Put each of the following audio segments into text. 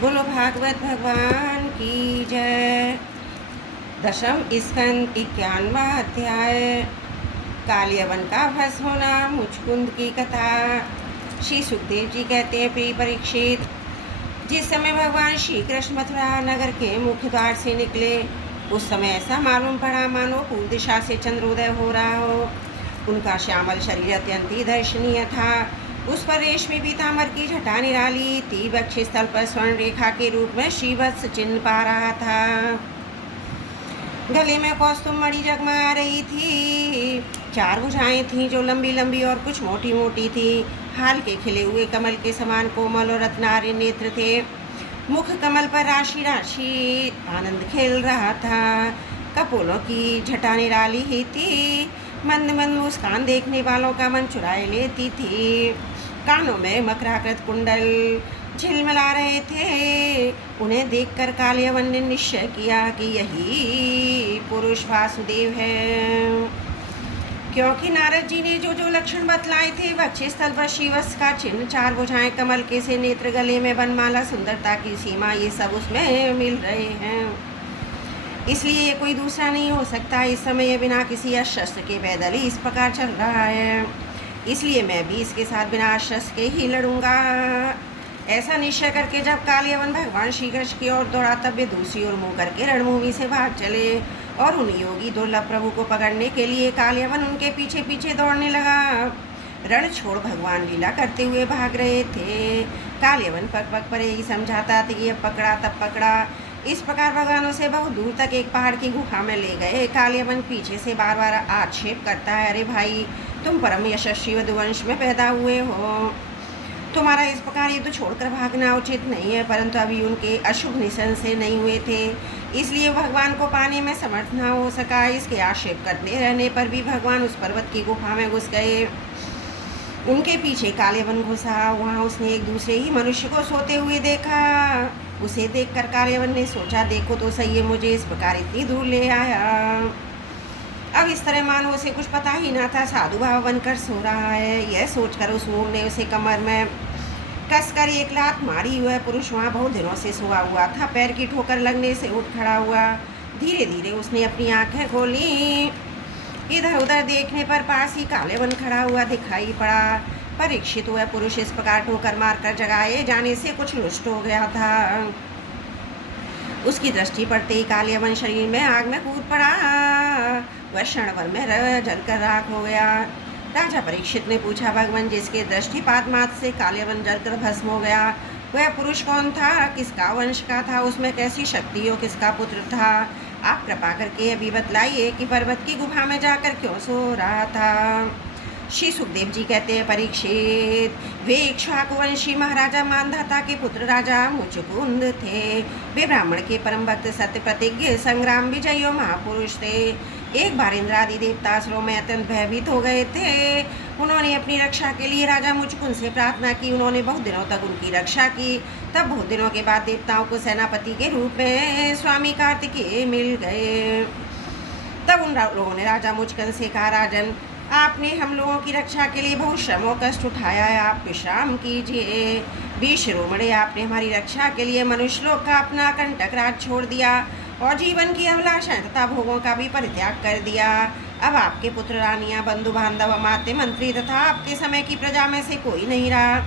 बोलो भागवत भगवान की जय। दशम स्कंद 91वां अध्याय। कालियवन का भस्म होना, मुचकुंद की कथा। श्री सुखदेव जी कहते हैं, प्रिय परीक्षित, जिस समय भगवान श्री कृष्ण मथुरा नगर के मुख्य द्वार से निकले, उस समय ऐसा मालूम पड़ा मानो पूर्व दिशा से चंद्रोदय हो रहा हो। उनका श्यामल शरीर अत्यंत ही दर्शनीय था। उस पर रेशमी पीताम्बर की जटा निराली थी। वक्ष स्थल पर स्वर्ण रेखा के रूप में श्रीवत्स चिन्ह पा रहा था। गले में कौस्तुभ मणि जगमगा रही थी। 4 भुजाएं थीं जो लंबी लंबी और कुछ मोटी मोटी थी। हाल के खिले हुए कमल के समान कोमल और रत्नारे नेत्र थे। मुख कमल पर राशि राशि आनंद खेल रहा था। कपोलों की जटा निराली ही थी। मंद मंद मुस्कान देखने वालों का मन चुराए लेती थी। कानों में मकराकृत कुंडल झिलमिला रहे थे। उन्हें देखकर कालियवन ने निश्चय किया कि यही पुरुष वासुदेव है, क्योंकि नारद जी ने जो जो लक्षण बतलाए थे, वक्ष स्थल पर श्रीवत्स का चिन्ह, 4 भुजाएं, कमल के से नेत्र, गले में बनमाला, सुंदरता की सीमा, ये सब उसमें मिल रहे हैं। इसलिए ये कोई दूसरा नहीं हो सकता। इस समय ये बिना किसी शस्त्र के पैदल ही इस प्रकार चल रहा है। इसलिए मैं भी इसके साथ बिना शस्त्र के ही लड़ूंगा। ऐसा निश्चय करके जब कालियवन भगवान श्री कृष्ण की ओर दौड़ा, तब वे दूसरी ओर मुंह करके रणभूमि से भाग चले और उन योगी दुर्लभ प्रभु को पकड़ने के लिए कालियवन उनके पीछे पीछे दौड़ने लगा। रण छोड़ भगवान लीला करते हुए भाग रहे थे। कालियवन पग पग पर यही समझाता था कि अब पकड़ा तब पकड़ा। इस प्रकार भगवानों से बहुत दूर तक एक पहाड़ की गुफा में ले गए। कालियवन पीछे से बार बार आक्षेप करता है, अरे भाई, तुम परम यशस्वी वधुवंश में पैदा हुए हो, तुम्हारा इस प्रकार युद्ध छोड़कर भागना उचित नहीं है। परंतु अभी उनके अशुभ निशन से नहीं हुए थे, इसलिए भगवान को पाने में समर्थ न हो सका। इसके आक्षेप करते रहने पर भी भगवान उस पर्वत की गुफा में घुस गए। उनके पीछे कालियवन घुसा। वहाँ उसने एक दूसरे ही मनुष्य को सोते हुए देखा। उसे देखकर कालियवन ने सोचा, देखो तो सही है, मुझे इस प्रकार इतनी दूर ले आया। अब इस तरह मानो उसे कुछ पता ही ना था, साधु भाव बनकर सो रहा है। यह सोचकर उस मूढ़ ने उसे कमर में कसकर एक लात मारी। हुआ पुरुष वहाँ बहुत दिनों से सोया हुआ था। पैर की ठोकर लगने से उठ खड़ा हुआ। धीरे धीरे उसने अपनी आंखें खोली। इधर उधर देखने पर पास ही कालियवन खड़ा हुआ दिखाई पड़ा। परीक्षित हुआ पुरुष इस प्रकार ठोकर मारकर जगाए जाने से कुछ रुष्ट हो गया था। उसकी दृष्टि पड़ते ही कालियवन शरीर में आग में कूद पड़ा। वह क्षण भर में जलकर राख हो गया। राजा परीक्षित ने पूछा, भगवान, जिसके दृष्टिपात मात्र से कालियवन जलकर भस्म हो गया, वह पुरुष कौन था? किसका वंश का था? उसमें कैसी शक्ति हो? किसका पुत्र था? आप कृपा करके अभी बतलाइए कि पर्वत की गुफा में जाकर क्यों सो रहा था। श्री सुखदेव जी कहते हैं, परीक्षित, वे इक्ष्वाकुवंशी महाराजा मानधाता के पुत्र राजा मुचकुंद थे। वे ब्राह्मण के परम भक्त, सत्य प्रतिज्ञ, संग्राम विजयी महापुरुष थे। एक बार इंद्रादि देवतासुरों में अत्यंत भयभीत हो गए थे। उन्होंने अपनी रक्षा के लिए राजा मुचकुंद से प्रार्थना की। उन्होंने बहुत दिनों तक उनकी रक्षा की। तब बहुत दिनों के बाद देवताओं को सेनापति के रूप में स्वामी कार्तिकेय मिल गए। तब उन लोगों ने राजा मुचकुंद से कहा, राजन, आपने हम लोगों की रक्षा के लिए बहुत श्रम और कष्ट उठाया है, आप विश्राम कीजिए। विश्रोमणे, आपने हमारी रक्षा के लिए मनुष्य लोक का अपना कंटक राज छोड़ दिया और जीवन की अभिलाषाएं तथा भोगों का भी परित्याग कर दिया। अब आपके पुत्र, रानियां, बंधु बांधव, अमात्य, मंत्री तथा आपके समय की प्रजा में से कोई नहीं रहा।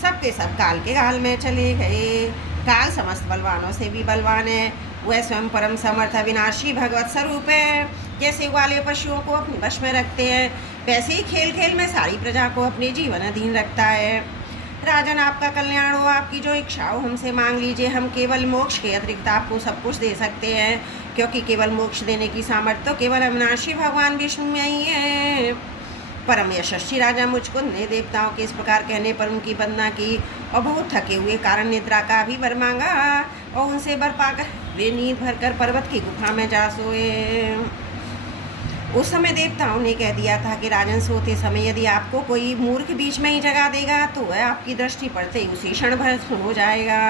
सबके सब काल के गाल में चले गए। काल समस्त बलवानों से भी बलवान है। वह स्वयं परम समर्थ अविनाशी भगवत स्वरूप है। जैसे ग्वाले पशुओं को अपने वश में रखते हैं, वैसे ही खेल खेल में सारी प्रजा को अपने जीवन अधीन रखता है। राजन, आपका कल्याण हो, आपकी जो इच्छा हो हमसे मांग लीजिए। हम केवल मोक्ष के अतिरिक्त आपको सब कुछ दे सकते हैं, क्योंकि केवल मोक्ष देने की सामर्थ्य तो केवल अविनाशी भगवान विष्णु में ही है। परम यशस्वी राजा मुचकुंद ने देवताओं के इस प्रकार कहने पर उनकी वंदना की और बहुत थके हुए कारण निद्रा का भी वर मांगा और उनसे वर पाकर वे नींद भरकर पर्वत की गुफा में जा सोए। उस समय देवताओं ने कह दिया था कि राजन, सोते समय यदि आपको कोई मूर्ख बीच में ही जगा देगा तो वह आपकी दृष्टि पड़ते ही उसी क्षण भस्म हो जाएगा।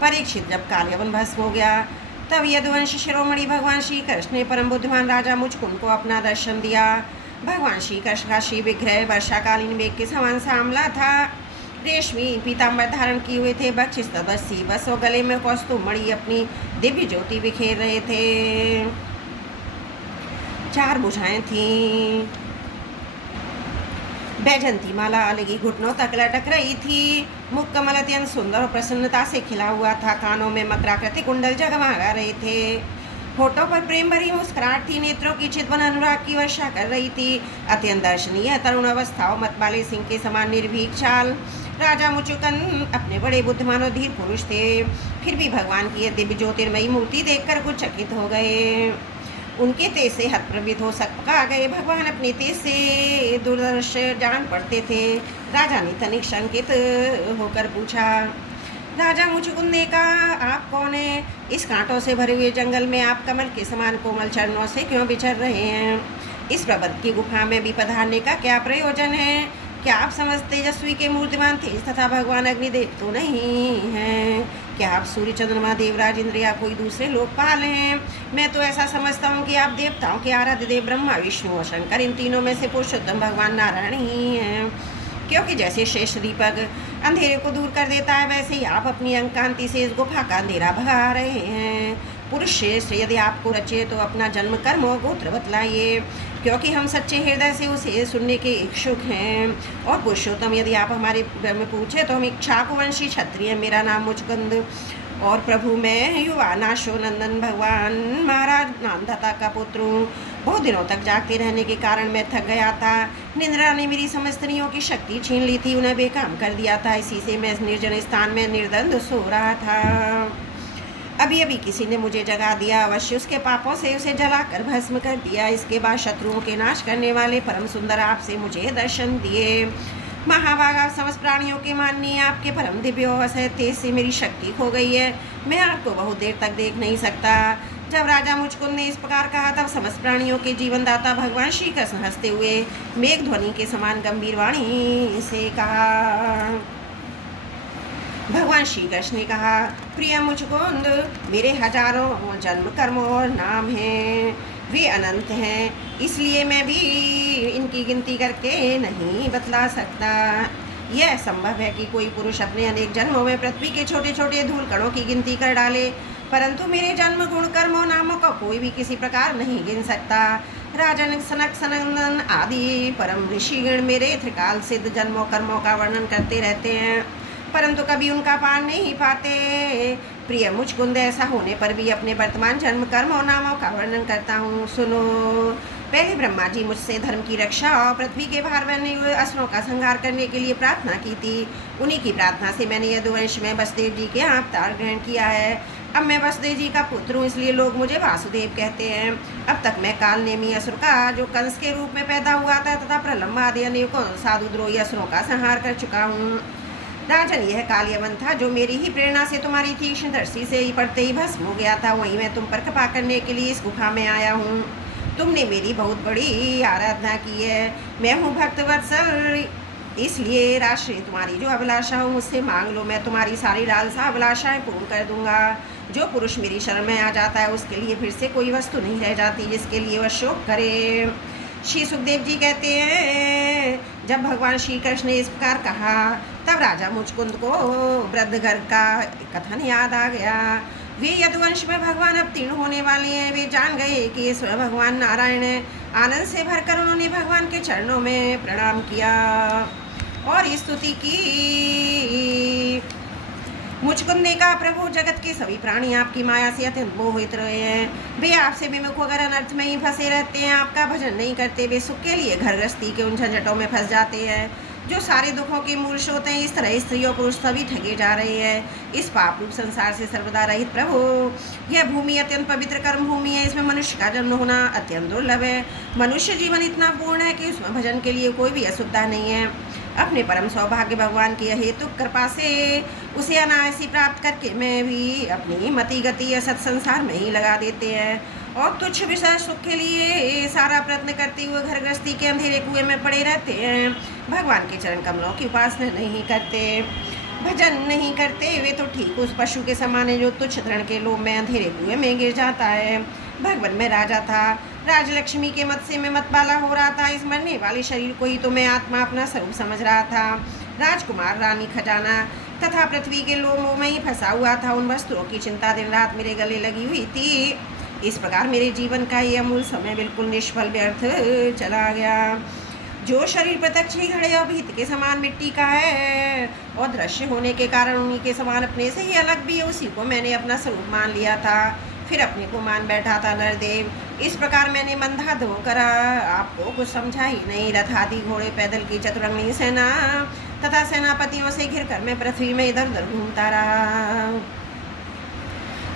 परीक्षित, जब कालियवन भस्म हो गया, तब यदुवंश शिरोमणि भगवान श्री कृष्ण ने परम बुद्धिमान राजा मुचकुंद को अपना दर्शन दिया। भगवान श्री कृष्ण का श्री विग्रह वर्षाकालीन मेघ के समान सांवला था। रेशमी पीताम्बर धारण किए हुए थे, बक्ष तदस्सी बस और गले में कौस्तुभ मणि अपनी दिव्य ज्योति बिखेर रहे थे। 4 भुजाएं थीं। बैजंती माला अलगी घुटनों तक लटक रही थी। मुख कमल अत्यंत सुंदर और प्रसन्नता से खिला हुआ था। कानों में मकराकृति कुंडल जगमगा रहे थे। होठों पर प्रेम भरी मुस्कुराहट थी। नेत्रों की चितवन अनुराग की वर्षा कर रही थी। अत्यंत दर्शनीय तरुण अवस्था और मतवाले सिंह के समान निर्भीक चाल। राजा मुचुकुंद अपने बड़े बुद्धिमान और धीर पुरुष थे, फिर भी भगवान की यह दिव्य ज्योतिर्मयी मूर्ति देखकर कुछ चकित हो गए। उनके तेज से हतप्रभित हो सकपका गए। भगवान अपने तेज से दूरदर्श जान पड़ते थे। राजा ने तनिक शंकित होकर पूछा, राजा मुचुकुंद ने कहा, आप कौन हैं? इस कांटों से भरे हुए जंगल में आप कमल के समान कोमल चरणों से क्यों विचर रहे हैं? इस पर्वत की गुफा में भी पधारने का क्या प्रयोजन है? क्या आप समस्त तेजस्वी के मूर्तिमान तेज तथा भगवान अग्निदेव तो नहीं हैं? क्या आप सूर्य चंद्रमा देवराज इंद्र या कोई दूसरे लोकपाल हैं? मैं तो ऐसा समझता हूँ कि आप देवताओं के आराध्य देव ब्रह्मा विष्णु और शंकर, इन तीनों में से पुरुषोत्तम भगवान नारायण ही हैं। क्योंकि जैसे श्रेष्ठ दीपक अंधेरे को दूर कर देता है, वैसे ही आप अपनी अंक कांति से इस गुफा का अंधेरा भगा रहे हैं। पुरुष श्रेष्ठ, यदि आपको रचे तो अपना जन्म कर्म और गोत्र बतलाइए, क्योंकि हम सच्चे हृदय से उसे सुनने के इच्छुक हैं। और पुरुषोत्तम, यदि आप हमारे घर में पूछे तो हम इक्ष्वाकुवंशी क्षत्रिय, मेरा नाम मुचुकुंद और प्रभु मैं युवा नाशो नंदन भगवान महाराज नामदाता का पुत्र हूँ। बहुत दिनों तक जागते रहने के कारण मैं थक गया था। निद्रा ने मेरी समस्त स्त्रियों की शक्ति छीन ली थी, उन्हें बेकाम कर दिया था। इसी से मैं निर्जन स्थान में निर्द्वंद सो रहा था। अभी अभी किसी ने मुझे जगा दिया। अवश्य उसके पापों से उसे जलाकर भस्म कर दिया। इसके बाद शत्रुओं के नाश करने वाले परम सुंदर आपसे मुझे दर्शन दिए। महाभागा, समस्त प्राणियों के माननीय, आपके परम दिव्य अवसर तेज से मेरी शक्ति खो गई है। मैं आपको बहुत देर तक देख नहीं सकता। जब राजा मुचुकुंद ने इस प्रकार कहा, तब समस्त प्राणियों के जीवनदाता भगवान श्री कृष्ण हंसते हुए मेघ ध्वनि के समान गंभीर वाणी से कहा। भगवान श्री कृष्ण ने कहा, प्रिय मुचुकुंद, मेरे हजारों जन्म कर्म और नाम हैं, वे अनंत हैं, इसलिए मैं भी इनकी गिनती करके नहीं बतला सकता। यह संभव है कि कोई पुरुष अपने अनेक जन्मों में पृथ्वी के छोटे छोटे धूल कणों की गिनती कर डाले, परंतु मेरे जन्म गुण कर्म और नामों का कोई भी किसी प्रकार नहीं गिन सकता। राजन सनक सनंदन आदि परम ऋषिगण मेरे त्रिकाल सिद्ध जन्मों कर्मों का वर्णन करते रहते हैं, परंतु कभी उनका पार नहीं पाते। प्रिय मुचुकुंद, ऐसा होने पर भी अपने वर्तमान जन्म कर्म और नामों का वर्णन करता हूँ, सुनो। पहले ब्रह्मा जी मुझसे धर्म की रक्षा और पृथ्वी के भार बने हुए असुरों का संहार करने के लिए प्रार्थना की थी। उन्हीं की प्रार्थना से मैंने यदुवंश में वसुदेव जी के अवतार ग्रहण किया है। अब मैं वसुदेव जी का पुत्र हूँ, इसलिए लोग मुझे वासुदेव कहते हैं। अब तक मैं कालनेमी असुर का, जो कंस के रूप में पैदा हुआ था, तथा प्रलम्ब आदि अनेकों साधुद्रोही असुरों का संहार कर चुका हूँ। राजन, यह काल यवन था जो मेरी ही प्रेरणा से तुम्हारी तीक्ष्ण दृष्टि से ही पड़ते ही भस्म हो गया था। वहीं मैं तुम पर कृपा करने के लिए इस गुफा में आया हूँ। तुमने मेरी बहुत बड़ी आराधना की है। मैं हूँ भक्त वत्सल, इसलिए राष्ट्रीय तुम्हारी जो अभिलाषा हो मुझसे मांग लो, मैं तुम्हारी सारी लालसा अभिलाषाएं पूर्ण कर दूंगा। जो पुरुष मेरी शरण में आ जाता है, उसके लिए फिर से कोई वस्तु नहीं रह जाती जिसके लिए वह शोक करे। श्री सुखदेव जी कहते हैं, जब भगवान श्री कृष्ण ने इस प्रकार कहा, तब राजा मुचुकुंद को वृद्धगर का कथन याद आ गया। वे यदुवंश में भगवान अवतीर्ण होने वाले हैं। वे जान गए कि ये स्वयं भगवान नारायण है। आनंद से भरकर उन्होंने भगवान के चरणों में प्रणाम किया और स्तुति की। मुचुकुंद ने कहा, प्रभु, जगत के सभी प्राणी आपकी माया से अत्यंत मोहित रहे हैं। वे आपसे विमुख होकर अनर्थ में ही फंसे रहते हैं, आपका भजन नहीं करते। वे सुख के लिए घर गृहस्थी के उन झंझटों में फंस जाते हैं जो सारे दुखों के मूल होते हैं। इस तरह स्त्री और पुरुष सभी ठगे जा रहे हैं इस पाप रूप संसार से सर्वदा रहित। प्रभु, यह भूमि अत्यंत पवित्र कर्म भूमि है। इसमें मनुष्य का जन्म होना अत्यंत दुर्लभ है। मनुष्य जीवन इतना पूर्ण है कि उसमें भजन के लिए कोई भी असुविधा नहीं है। अपने परम सौभाग्य भगवान की हेतु कृपा से उसे अनायासी प्राप्त करके मैं भी अपनी मति गति या सत्संसार में ही लगा देते हैं और तुच्छ विषय सुख के लिए सारा प्रयत्न करते हुए घर गृहस्थी के अंधेरे कुएं में पड़े रहते हैं। भगवान के चरण कमलों की उपासना नहीं करते, भजन नहीं करते। वे तो ठीक उस पशु के समान है जो तुच्छ तृण के लोभ में अंधेरे कुएं में गिर जाता है। भगवान में राजा था, राजलक्ष्मी के मत से मैं मतवाला हो रहा था। इस मरने वाले शरीर को ही तो मैं आत्मा अपना स्वरूप समझ रहा था। राजकुमार, रानी, खजाना तथा पृथ्वी के लोमों में ही फंसा हुआ था। उन वस्तुओं की चिंता दिन रात मेरे गले लगी हुई थी। इस प्रकार मेरे जीवन का ये अमूल्य समय बिल्कुल निष्फल व्यर्थ चला गया। जो शरीर प्रत्यक्ष ही घड़े और भीत के समान मिट्टी का है और दृश्य होने के कारण उन्हीं के समान अपने से ही अलग भी है, उसी को मैंने अपना स्वरूप मान लिया था, फिर अपने को मान बैठा था नरदेव। इस प्रकार मैंने मंदाध होकर आपको कुछ समझा ही नहीं। रथ आदि, घोड़े, पैदल की चतुरंगी सेना तथा सेनापतियों से घिरकर मैं पृथ्वी में इधर उधर घूमता रहा।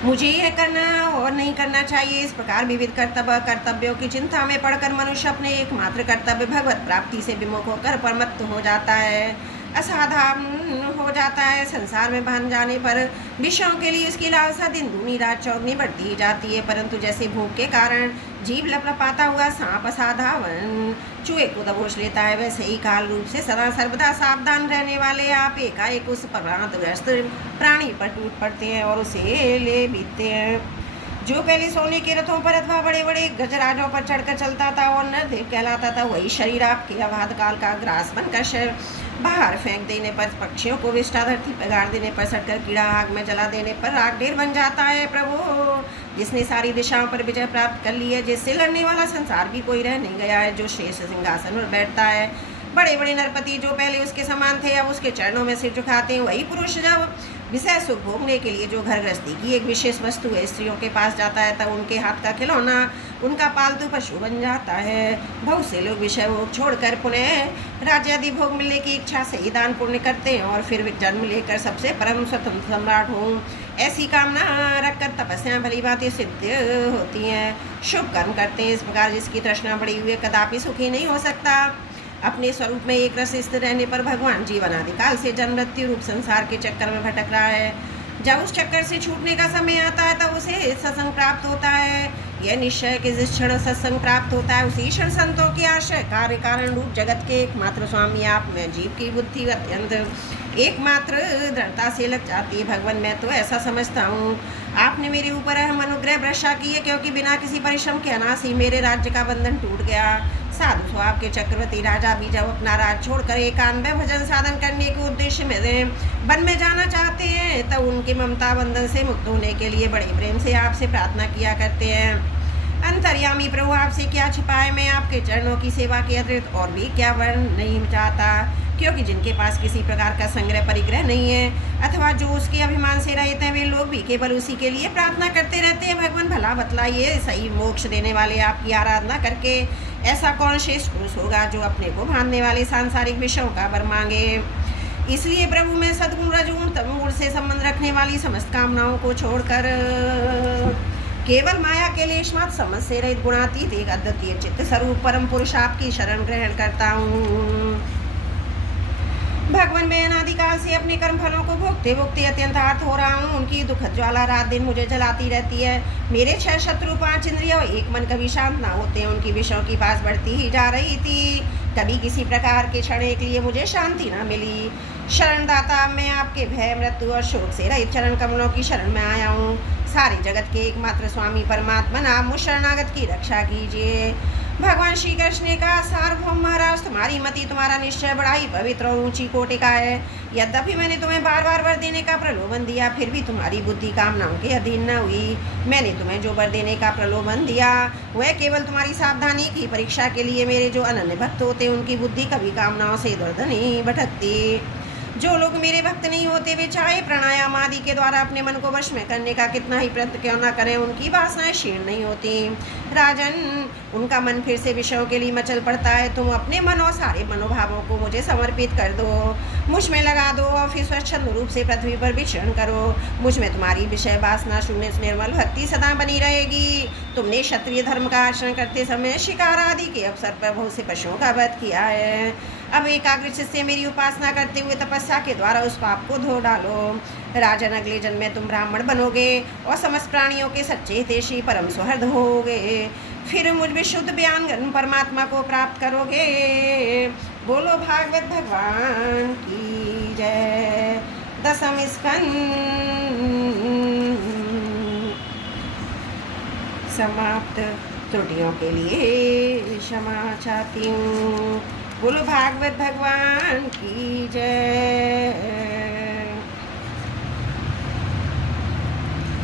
मुझे यह करना और नहीं करना चाहिए, इस प्रकार विविध कर्तव्यों की चिंता में पड़कर मनुष्य अपने एकमात्र कर्तव्य भगवत प्राप्ति से विमुख होकर परमत्त हो जाता है, असाधारण हो जाता है। संसार में बन जाने पर विषयों के लिए इसकी लालसा दिन दूनी रात चौगनी बढ़ती ही जाती है, परंतु जैसे भूख के कारण जीभ लपलपाता हुआ सांप असाधारण चूहे को दबोच लेता है, वैसे ही काल रूप से सदा सर्वदा सावधान रहने वाले आप एकाएक उस प्रमादग्रस्त प्राणी पर टूट पड़ते हैं और उसे ले बीतते हैं। जो पहले सोने के रथों पर अथवा बड़े बड़े गजराजों पर चढ़कर चलता था और नरदेव कहलाता था, वही शरीर आपके अबाध काल का ग्रास बनकर बाहर फेंक देने पर, पक्षियों को विष्ठा धरती पर गाड़ देने पर, सटकर कीड़ा आग में जला देने पर राख ढेर बन जाता है। प्रभु, जिसने सारी दिशाओं पर विजय प्राप्त कर ली है, जिससे लड़ने वाला संसार भी कोई रह नहीं गया है, जो शेष सिंहासन पर बैठता है, बड़े बड़े नरपति जो पहले उसके समान थे अब उसके चरणों में सिर झुकाते हैं, वही पुरुष जब विषय सुख भोगने के लिए जो घर गृहस्थी की एक विशेष वस्तु है स्त्रियों के पास जाता है, तब उनके हाथ का खिलौना उनका पालतू पशु बन जाता है। बहुत से लोग विषय भोग छोड़कर पुनः राज्यादि भोग मिलने की इच्छा से ही दान पुण्य करते हैं और फिर जन्म लेकर सबसे परम स्वतंत्र सम्राट हूँ ऐसी कामना रखकर तपस्या भली बातें सिद्ध होती हैं, शुभ कर्म करते हैं। इस प्रकार जिसकी तृष्णा बढ़ी हुई कदापि सुखी नहीं हो सकता। अपने स्वरूप में एक रस स्थिर रहने पर भगवान जीवन आदिकाल से जन्म मृत्यु रूप संसार के चक्कर में भटक रहा है। जब उस चक्कर से छूटने का समय आता है तब उसे सत्संग प्राप्त होता है। यह निश्चय कि जिस क्षण सत्संग प्राप्त होता है उसी क्षण संतों की आश्रय कार्य कारण रूप जगत के एकमात्र स्वामी आप में जीव की बुद्धि अत्यंत एकमात्र दृढ़ता से लग जाती है। भगवान, मैं तो ऐसा समझता हूँ आपने मेरे ऊपर अनुग्रह वर्षा की है, क्योंकि बिना किसी परिश्रम के अनास ही मेरे राज्य का बंधन टूट गया। साधु स्वभाव के चक्रवर्ती राजा भी जब अपना राज छोड़कर एकांत भजन साधन करने के उद्देश्य में वन में जाना चाहते हैं तब उनके ममता बंधन से मुक्त होने के लिए बड़े प्रेम से आपसे प्रार्थना किया करते हैं। अंतर्यामी प्रभु, आपसे क्या छिपाए, मैं आपके चरणों की सेवा के अतिरिक्त और भी क्या वर्ण नहीं चाहता, क्योंकि जिनके पास किसी प्रकार का संग्रह परिग्रह नहीं है अथवा जो उसके अभिमान से रहते हैं वे लोग भी केवल उसी के लिए प्रार्थना करते रहते हैं। भगवान, भला बतलाइए, सही मोक्ष देने वाले आपकी आराधना करके ऐसा कौन श्रेष्ठ पुरुष होगा जो अपने को भानने वाले सांसारिक विषयों का वर मांगे। इसलिए प्रभु, मैं सद्गुण रजगुण तमगुण से संबंध रखने वाली समस्त कामनाओं को छोड़कर केवल माया के लेश मात्र समझ से रहित गुणातीत एक अद्वितीय चित्त स्वरूप परम पुरुष आपकी शरण ग्रहण करता हूँ। भगवान, मैं अनादिकाल से अपने कर्म फलों को भोगते भोगते अत्यंत आर्त हो रहा हूँ। उनकी दुखद ज्वाला रात दिन मुझे जलाती रहती है। मेरे 6 शत्रु 5 इंद्रिय और एक मन कभी शांत ना होते हैं। उनकी विषयों की पास बढ़ती ही जा रही थी। कभी किसी प्रकार के क्षण के लिए मुझे शांति ना मिली। शरणदाता, मैं आपके भय मृत्यु और शोक से रहित चरण कमलों की शरण में आया हूँ। सारे जगत के एकमात्र स्वामी परमात्मा नाम मुझ शरणागत की रक्षा कीजिए। भगवान श्री कृष्ण ने कहा, सार्वभौम महाराज, तुम्हारी मति तुम्हारा निश्चय बड़ा ही पवित्र और ऊंची कोटि का है। यद्यपि मैंने तुम्हें बार बार वर देने का प्रलोभन दिया, फिर भी तुम्हारी बुद्धि कामनाओं के अधीन न हुई। मैंने तुम्हें जो वर देने का प्रलोभन दिया वह केवल तुम्हारी सावधानी की परीक्षा के लिए। मेरे जो अनन्य भक्त होते उनकी बुद्धि कभी कामनाओं से इधर नहीं भटकती। जो लोग मेरे भक्त नहीं होते वे चाहे प्राणायाम आदि के द्वारा अपने मन को वश में करने का कितना ही प्रयत्न क्यों न करें, उनकी वासनाएं क्षीण नहीं होती। राजन, उनका मन फिर से विषयों के लिए मचल पड़ता है। तुम अपने मन और सारे मनोभावों को मुझे समर्पित कर दो, मुझ में लगा दो और फिर स्वच्छंद रूप से पृथ्वी पर विचरण करो। मुझ में तुम्हारी विषय वासना शून्य निर्मल भक्ति सदा बनी रहेगी। तुमने क्षत्रिय धर्म का आचरण करते समय शिकार आदि के अवसर पर बहुत से पशुओं का वध किया है। अब एकाग्र चित्त से मेरी उपासना करते हुए तपस्या के द्वारा उस पाप को धो डालो। राजन, अगले जन्म में तुम ब्राह्मण बनोगे और समस्त प्राणियों के सच्चे हितैषी परम सुहृद होगे। फिर मुझ विशुद्ध ज्ञान परमात्मा को प्राप्त करोगे। बोलो भागवत भगवान की जय। 10वां स्कंद समाप्त। त्रुटियों के लिए क्षमा चाहती हूँ। बोलो भागवत भगवान की जय।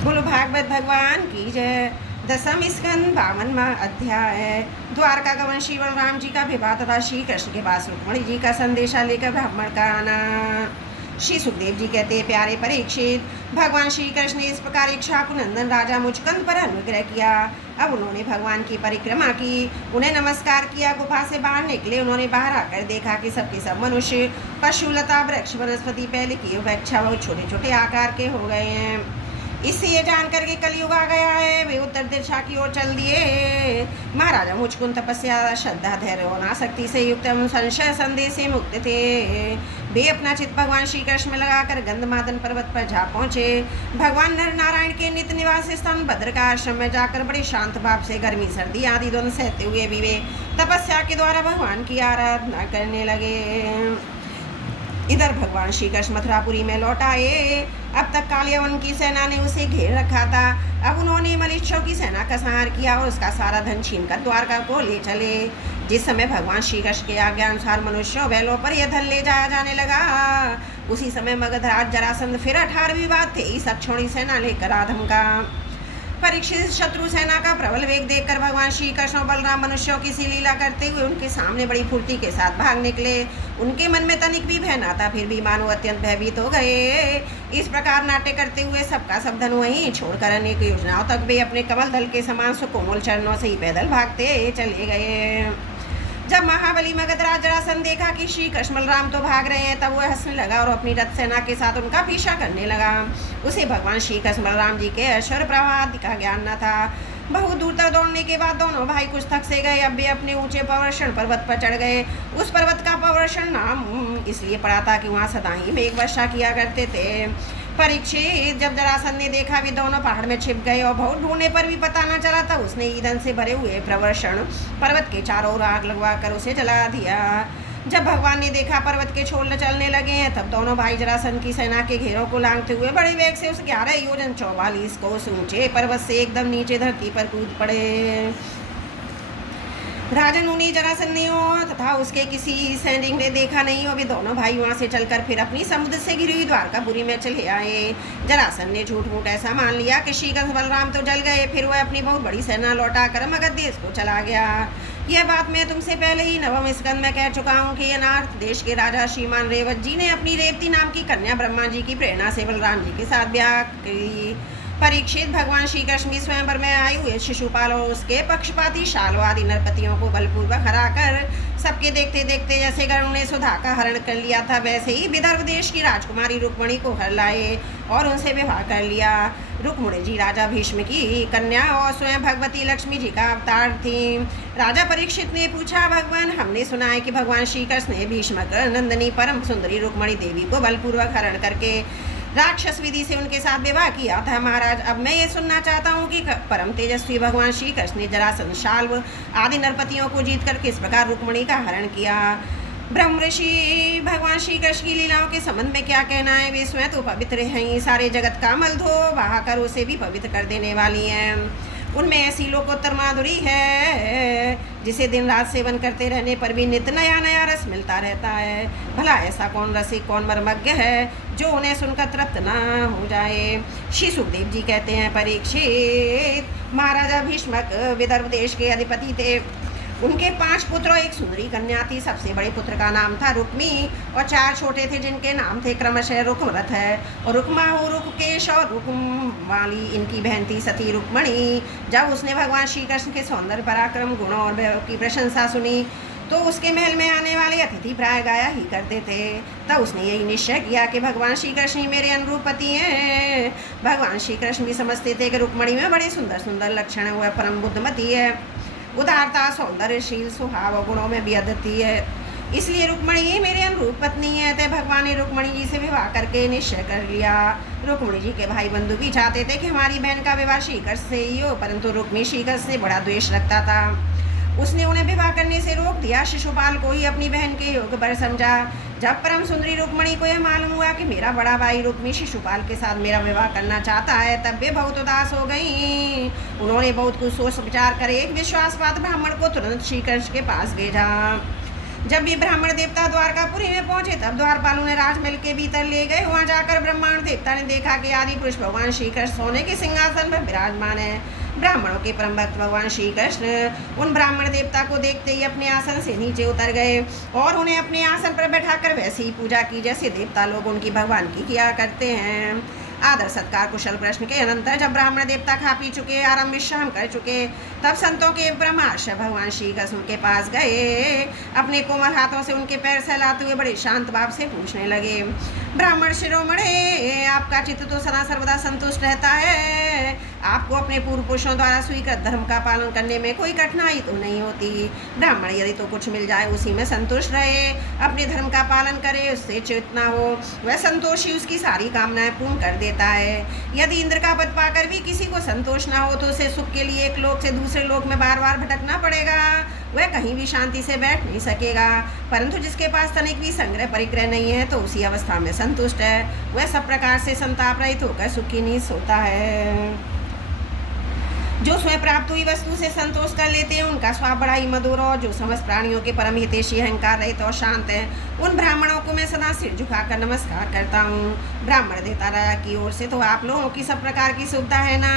बोलो भागवत भगवान की जय। दसम स्कंद 52वां अध्याय। द्वारका गमन श्री बलराम जी का विवाह तथा श्री कृष्ण के पास रुक्मणी जी का संदेशा लेकर ब्राह्मण का आना। श्री सुखदेव जी कहते हैं, प्यारे परीक्षित, भगवान श्री कृष्ण ने इस प्रकार इक्ष्वाकुनंदन राजा मुचकुंद पर अनुग्रह किया। अब उन्होंने भगवान की परिक्रमा की, उन्हें नमस्कार किया, गुफा से बाहर निकले। उन्होंने बाहर आकर देखा कि सबके सब मनुष्य, पशु, लता, वृक्ष, वनस्पति पहले की अपेक्षा बहुत छोटे छोटे आकार के हो गए हैं। इससे ये जानकर के कलयुग आ गया है, वे उत्तर दिशा की ओर चल दिए। महाराजा मुचकुंद तपस्या, श्रद्धा, धैर्य और आसक्ति से युक्त संशय संदेह से मुक्त थे। वे अपना चित्त भगवान श्री कृष्ण में लगाकर गंधमादन पर्वत पर जा पहुंचे। भगवान नर नारायण के नित्य निवास स्थान भद्र का आश्रम में जाकर बड़े शांत भाव से गर्मी सर्दी आदि दोनों सहते हुए भी वे तपस्या के द्वारा भगवान की आराधना करने लगे। इधर भगवान श्री कृष्ण मथुरापुरी में लौट आए। अब तक कालियवन की सेना ने उसे घेर रखा था। अब उन्होंने मलिच्छों की सेना का संहार किया और उसका सारा धन छीनकर द्वारका को ले चले। जिस समय भगवान श्री कृष्ण के आज्ञा अनुसार मनुष्यों बैलों पर यह धन ले जाया जाने लगा, उसी समय मगधराज जरासंध फिर 18वीं बार 23 अक्षौणी सेना लेकर आधमका। परीक्षित शत्रु सेना का प्रबल वेग देखकर भगवान श्री कृष्ण और बलराम मनुष्यों की सी लीला करते हुए उनके सामने बड़ी फुर्ती के साथ भाग निकले। उनके मन में तनिक भी भय न था, फिर भी मानो अत्यंत भयभीत हो गए। इस प्रकार नाट्य करते हुए सबका सब धन वहीं छोड़कर अनेक योजनाओं तक वे अपने कमल दल के समान सुकोमल चरणों से ही पैदल भागते चले गए। जब महाबली मगधराज जरासंध देखा कि श्री कृष्ण बलराम तो भाग रहे हैं, तब वह हंसने लगा और अपनी रथ सेना के साथ उनका पीछा करने लगा। उसे भगवान श्री कृष्ण बलराम जी के ऐश्वर्य प्रभाव का ज्ञान न था। बहुत दूर तक दौड़ने के बाद दोनों भाई कुछ थक से गए। अब वे अपने ऊंचे प्रवर्षण पर्वत पर चढ़ गए। उस पर्वत का प्रवर्षण नाम इसलिए पड़ा था कि वहाँ सदा ही मेघ वर्षा किया करते थे। परीक्षित, जब जरासंध ने देखा वे दोनों पहाड़ में छिप गए और बहुत ढूंढने पर भी पता न चला, था उसने ईंधन से भरे हुए प्रवर्षण पर्वत के चारों ओर आग लगवाकर उसे जला दिया। जब भगवान ने देखा पर्वत के छोल चलने लगे हैं, तब दोनों भाई जरासंध की सेना के घेरों को लांघते हुए बड़े वेग से उस 11 योजन 44 कोस ऊंचे पर्वत से एकदम नीचे धरती पर कूद पड़े। राजन उन्हीं जरासंध ने तथा उसके किसी सैनिक ने देखा नहीं और वे दोनों भाई वहां से चलकर फिर अपनी समुद्र से घिरी हुई द्वारकापुरी में चले आए। जरासंध ने झूठ मूठ ऐसा मान लिया कि श्री कृष्ण बलराम तो जल गए, फिर वह अपनी बहुत बड़ी सेना लौटाकर मगध देश को चला गया। यह बात मैं तुमसे पहले ही नवम स्कंद में कह चुका हूँ कि अनार्थ देश के राजा श्रीमान रेवत जी ने अपनी रेवती नाम की कन्या ब्रह्मा जी की प्रेरणा से बलराम जी के साथ ब्याह की। परीक्षित, भगवान श्री कृष्ण भी स्वयंवर में आए हुए शिशुपाल और उसके पक्षपाती शाल्व आदि नरपतियों को बलपूर्वक हराकर सबके देखते देखते जैसे गरुड़ ने सुधा का हरण कर लिया था, वैसे ही विदर्भ देश की राजकुमारी रुक्मणी को हर लाए और उनसे विवाह कर लिया। रुक्मणी जी राजा भीष्म की कन्या और स्वयं भगवती लक्ष्मी जी का अवतार थी। राजा परीक्षित ने पूछा, भगवान, हमने सुना है कि भगवान श्री कृष्ण ने भीष्म नंदनी परम सुंदरी रुक्मणी देवी को बलपूर्वक हरण करके राक्षस विधि से उनके साथ विवाह किया था। महाराज, अब मैं ये सुनना चाहता हूँ कि परम तेजस्वी भगवान श्री कृष्ण ने जरासंध, शाल्व आदि नरपतियों को जीत कर किस प्रकार रुक्मणी का हरण किया। ब्रह्म ऋषि भगवान श्री कृष्ण की लीलाओं के संबंध में क्या कहना है? वे स्वयं तो पवित्र हैं, सारे जगत का मल धो बहाकर उसे भी पवित्र कर देने वाली हैं। उनमें ऐसी लोकोत्तर माधुरी है जिसे दिन रात सेवन करते रहने पर भी नित्य नया नया रस मिलता रहता है। भला ऐसा कौन रसिक, कौन मर्मज्ञ है जो उन्हें सुनकर तृप्त ना हो जाए। श्री सुखदेव जी कहते हैं, परीक्षित, महाराजा भीष्मक विदर्भ देश के अधिपति थे। उनके 5 पुत्र और एक सुंदरी कन्या थी। सबसे बड़े पुत्र का नाम था रुक्मी और 4 छोटे थे जिनके नाम थे क्रमशः रुक्मरथ है और रुक्माहु, रुक्केश और रुक्माली। इनकी बहन थी सती रुक्मणी। जब उसने भगवान श्री कृष्ण के सौंदर्य, पराक्रम, गुणों और वैभव की प्रशंसा सुनी तो उसके महल में आने वाले अतिथि प्राय गाया ही करते थे। तब उसने यही निश्चय किया कि भगवान श्री कृष्ण ही मेरे अनुरूप पति हैं। भगवान श्री कृष्ण भी समझते थे कि रुक्मणी में बड़े सुंदर सुंदर लक्षण है, वह परम बुद्धिमती है, उदारता, सौंदर्यशील, स्वभाव गुणों में भी अद्वितीय है, इसलिए रुक्मणी ही मेरे अनुरूप पत्नी है। तय भगवान ने रुक्मणी जी से विवाह करके निश्चय कर लिया। रुक्मणी जी के भाई बंधु भी चाहते थे कि हमारी बहन का विवाह श्री कृष्ण से ही हो, परंतु रुक्मी श्री कृष्ण से बड़ा द्वेष रखता था। उसने उन्हें विवाह करने से रोक दिया। शिशुपाल को ही अपनी बहन के योग्य वर समझा। जब परम सुंदरी रुक्मणी को यह मालूम हुआ कि मेरा बड़ा भाई रुक्मी शिशुपाल के साथ मेरा विवाह करना चाहता है, तब वे बहुत उदास हो गईं। उन्होंने बहुत कुछ सोच विचार कर एक विश्वासपात्र ब्राह्मण को तुरंत श्री कृष्ण के पास भेजा। जब भी ब्राह्मण देवता द्वारकापुरी में पहुंचे तब द्वारपालों ने राजमहल के भीतर ले गए। वहां जाकर ब्रह्मांड देवता ने देखा कि आदि पुरुष भगवान श्री कृष्ण सोने के सिंहासन पर विराजमान है। ब्राह्मणों के परम भक्त भगवान श्री कृष्ण उन ब्राह्मण देवता को देखते ही अपने आसन से नीचे उतर गए और उन्हें अपने आसन पर बैठाकर वैसे ही पूजा की जैसे देवता लोग उनकी भगवान की किया करते हैं। आदर सत्कार कुशल प्रश्न के अनंतर जब ब्राह्मण देवता खा पी चुके, आराम विश्राम कर चुके, तब संतों के ब्रह्माश भगवान श्री कृष्ण के पास गए। अपने कोमल हाथों से उनके पैर सहलाते हुए बड़े शांत भाव से पूछने लगे, ब्राह्मण शिरोमणे, आपका चित्त तो सदा सर्वदा संतुष्ट रहता है। आपको अपने पूर्व पुरुषों द्वारा स्वीकृत धर्म का पालन करने में कोई कठिनाई तो नहीं होती। ब्राह्मण यदि तो कुछ मिल जाए उसी में संतुष्ट रहे, अपने धर्म का पालन करे, उससे च्युत ना हो, वह संतोषी उसकी सारी कामनाएं पूर्ण कर देता है। यदि इंद्र का पद पाकर भी किसी को संतोष ना हो तो उसे सुख के लिए एक लोक से दूसरे लोक में बार बार भटकना पड़ेगा। वह कहीं भी शांति से बैठ नहीं सकेगा। परंतु जिसके पास तनिक भी संग्रह परिग्रह नहीं है तो उसी अवस्था में संतुष्ट है। वह सब प्रकार से संताप रहित होकर सुखी नींद सोता है। जो स्वयं प्राप्त हुई वस्तु से संतोष कर लेते हैं उनका स्वभाव बड़ा ही मधुर और जो समस्त प्राणियों के परम हितैषी अहंकार रहित और शांत है, उन ब्राह्मणों को मैं सदा सिर झुकाकर नमस्कार करता हूँ। ब्राह्मण देवता राजा की ओर से तो आप लोगों की सब प्रकार की सुविधा है ना,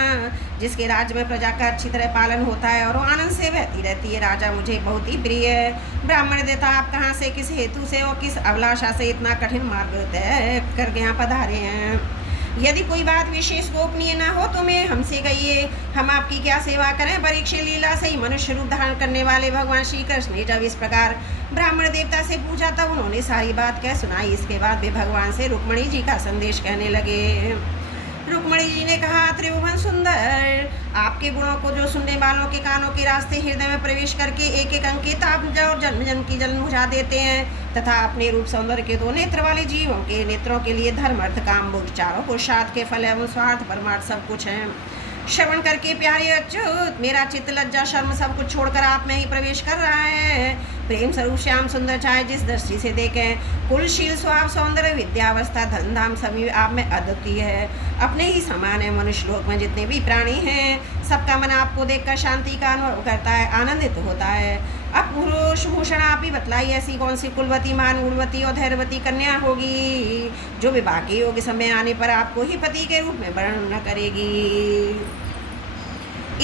जिसके राज्य में प्रजा का अच्छी तरह पालन होता है और आनंद से बहती रहती है। राजा मुझे बहुत ही प्रिय है। ब्राह्मण देवता आप कहाँ से, किस हेतु से और किस अभिलाषा से इतना कठिन मार्ग तय करके यहाँ पधारे हैं? यदि कोई बात विशेष गोपनीय ना हो तो मैं हमसे कहिए, हम आपकी क्या सेवा करें। परीक्षित लीला से ही मनुष्य रूप धारण करने वाले भगवान श्री कृष्ण ने जब इस प्रकार ब्राह्मण देवता से पूछा तब उन्होंने सारी बात कह सुनाई। इसके बाद वे भगवान से रुक्मणी जी का संदेश कहने लगे। रुक्मणी जी ने कहा, त्रिभुवन सुंदर, आपके गुणों को जो सुनने वालों के कानों के रास्ते हृदय में प्रवेश करके एक एक अंकित आप और जन्म जन्म की जलन बुझा देते हैं, तथा अपने रूप सौंदर्य के दो नेत्र वाले जीवों के नेत्रों के लिए धर्म अर्थ काम भोग चारों पुरुषार्थ के फल एवं स्वार्थ परमार्थ सब कुछ है। श्रवण करके प्यारे अच्युत, मेरा चित्त लज्जा शर्म सब कुछ छोड़कर आप में ही प्रवेश कर रहा है। प्रेम स्वरूप श्याम सुंदर चाहे जिस दृष्टि से देखें, कुलशील स्वभाव सौंदर्य विद्यावस्था धन धाम सभी आप में अद्वितीय है, अपने ही समान है। मनुष्य लोक में जितने भी प्राणी हैं सबका मन आपको देखकर शांति का अनुभव करता है, आनंदित होता है। अब पुरुष भूषण आप ही बतलाई, ऐसी कौन सी कुलवती मान गुणवती और धैर्यवती कन्या होगी जो विवाह के योग्य समय आने पर आपको ही पति के रूप में वर्ण न करेगी।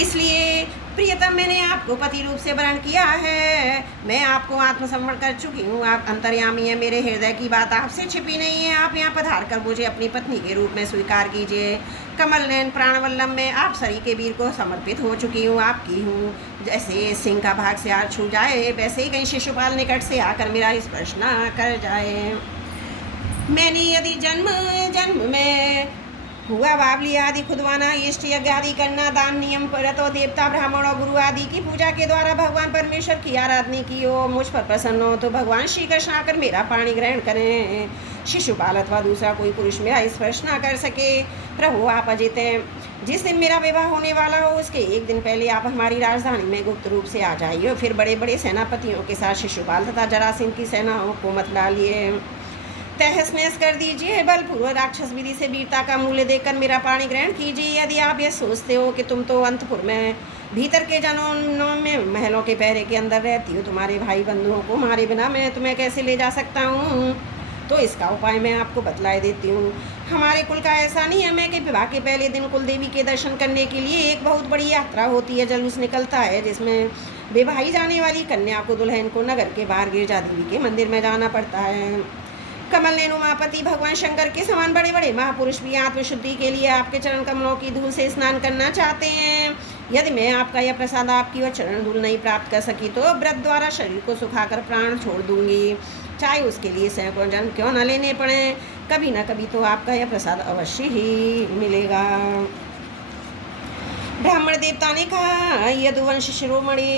इसलिए प्रियतम, मैंने आपको पति रूप से वर्ण किया है। मैं आपको आत्मसमर्पण कर चुकी हूँ। आप अंतर्यामी है, मेरे हृदय की बात आपसे छिपी नहीं है। आप यहाँ पधार कर मुझे अपनी पत्नी के रूप में स्वीकार कीजिए। कमल नयन प्राणवल्लभ में आप सरी के वीर को समर्पित हो चुकी हूँ, आपकी हूँ। जैसे सिंह का भाग से आर छू जाए वैसे ही कहीं शिशुपाल निकट से आकर मेरा स्पर्श न कर जाए। मैंने यदि जन्म जन्म में हुआ बाबली आदि खुदवाना, इष्ट यज्ञ आदि करना, दान नियम परत और देवता ब्राह्मण और गुरु आदि की पूजा के द्वारा भगवान परमेश्वर की आराधना की हो, मुझ पर प्रसन्न हो तो भगवान श्री कृष्ण आकर मेरा पाणी ग्रहण करें। शिशुपाल अथवा दूसरा कोई पुरुष मेरा स्पर्श ना कर सके। प्रभु आप अजित हैं। जिस दिन मेरा विवाह होने वाला हो उसके एक दिन पहले आप हमारी राजधानी में गुप्त रूप से आ जाइए। फिर बड़े बड़े सेनापतियों के साथ शिशुपाल तथा जरासिंह की सेनाओं को मत डालिए, तहस नहस कर दीजिए। बलपूर्वक राक्षस विधि से वीरता का मूल्य देकर मेरा पाणी ग्रहण कीजिए। यदि आप यह सोचते हो कि तुम तो अंतपुर में भीतर के जनों में महलों के पहरे के अंदर रहती हो, तुम्हारे भाई बंधुओं को मारे बिना मैं तुम्हें कैसे ले जा सकता हूँ, तो इसका उपाय मैं आपको बतलाए देती हूँ। हमारे कुल का ऐसा नियम है कि विवाह के पहले दिन कुल देवी के दर्शन करने के लिए एक बहुत बड़ी यात्रा होती है, जलूस निकलता है, जिसमें विवाही जाने वाली कन्या को दुल्हन को नगर के बाहर गिरजा देवी के मंदिर में जाना पड़ता है। कमल नयन उमापति भगवान शंकर के समान बड़े बड़े महापुरुष भी आत्मशुद्धि के लिए आपके चरण कमलों की धूल से स्नान करना चाहते हैं। यदि मैं आपका यह प्रसाद आपकी और चरण धूल नहीं प्राप्त कर सकी तो व्रत द्वारा शरीर को सुखाकर प्राण छोड़ दूंगी, चाहे उसके लिए सैकड़ों जन्म क्यों न लेने पड़े। कभी न कभी तो आपका यह प्रसाद अवश्य ही मिलेगा। ब्राह्मण देवता ने कहा, यदुवंश शिरोमणि,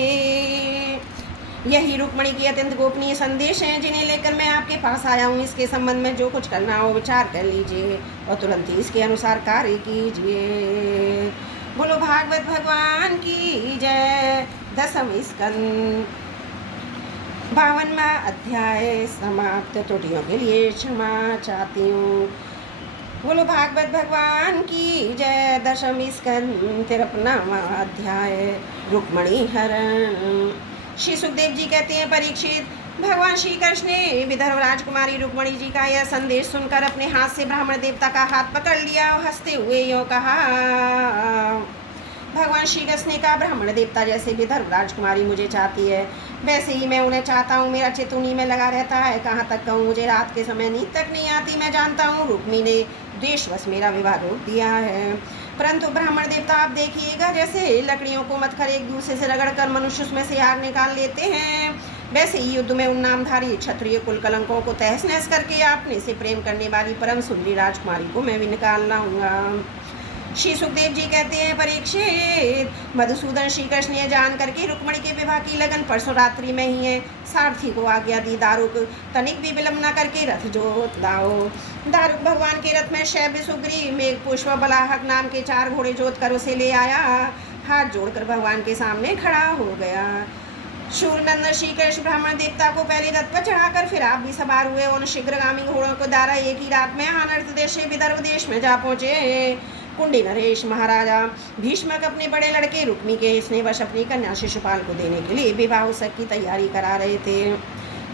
यही रुक्मणी की अत्यंत गोपनीय संदेश हैं जिन्हें लेकर मैं आपके पास आया हूँ। इसके संबंध में जो कुछ करना हो विचार कर लीजिए और तुरंत ही इसके अनुसार कार्य कीजिए। बोलो भागवत भगवान की जय। 10वां स्कंद 52वां अध्याय समाप्त। त्रुटियों के लिए क्षमा चाहती हूँ। बोलो भागवत भगवान की जय। 10वां स्कंद 53वां अध्याय रुक्मणी हरण। श्री सुखदेव जी कहते हैं, परीक्षित, भगवान श्री कृष्ण ने विदर्भ राजकुमारी रुक्मणी जी का यह संदेश सुनकर अपने हाथ से ब्राह्मण देवता का हाथ पकड़ लिया और हंसते हुए यूँ कहा। भगवान श्री कृष्ण ने कहा, ब्राह्मण देवता जैसे विदर्भ राजकुमारी मुझे चाहती है, वैसे ही मैं उन्हें चाहता हूँ। मेरा चित्त उन्हीं में लगा रहता है। कहाँ तक कहूँ, मुझे रात के समय नींद तक नहीं आती। मैं जानता हूँ रुक्मी ने द्वेषवश मेरा विवाह रोक दिया है, परंतु ब्राह्मण देवता आप देखिएगा, जैसे लकड़ियों को मत कर एक दूसरे से रगड़ कर मनुष्य उसमें से आग निकाल लेते हैं, वैसे ही युद्ध में उन नामधारी क्षत्रिय कुल कलंकों को तहस नहस करके आपने से प्रेम करने वाली परम सुंदरी राजकुमारी को मैं भी निकाल लाऊंगा। श्री सुखदेव जी कहते हैं, परीक्षित, मधुसूदन श्री कृष्ण ने जान करके रुक्मणी के विवाह की लगन परसों रात्रि में ही है। सारथी को आज्ञा दी, दारुक तनिक भी विलंब न करके रथ जोत लाओ। दारुक भगवान के रथ में शैब्य, सुग्रीव, मेघ, पुष्प, बलाहक नाम के 4 घोड़े जोत कर उसे ले आया। हाथ जोड़कर भगवान के सामने खड़ा हो गया। शूरनंदन श्री कृष्ण ब्राह्मण देवता को पहले रथ पर चढ़ाकर फिर आप भी सवार हुए। उन शीघ्रगामी घोड़ों को द्वारा एक ही रात में अनर्थ देश से विदर्भ देश में जा पहुंचे। कुंडी नरेश महाराजा भीष्मक अपने बड़े लड़के रुक्मी के स्नेहवश अपनी कन्या शिशुपाल को देने के लिए विवाह उत्सव की तैयारी करा रहे थे।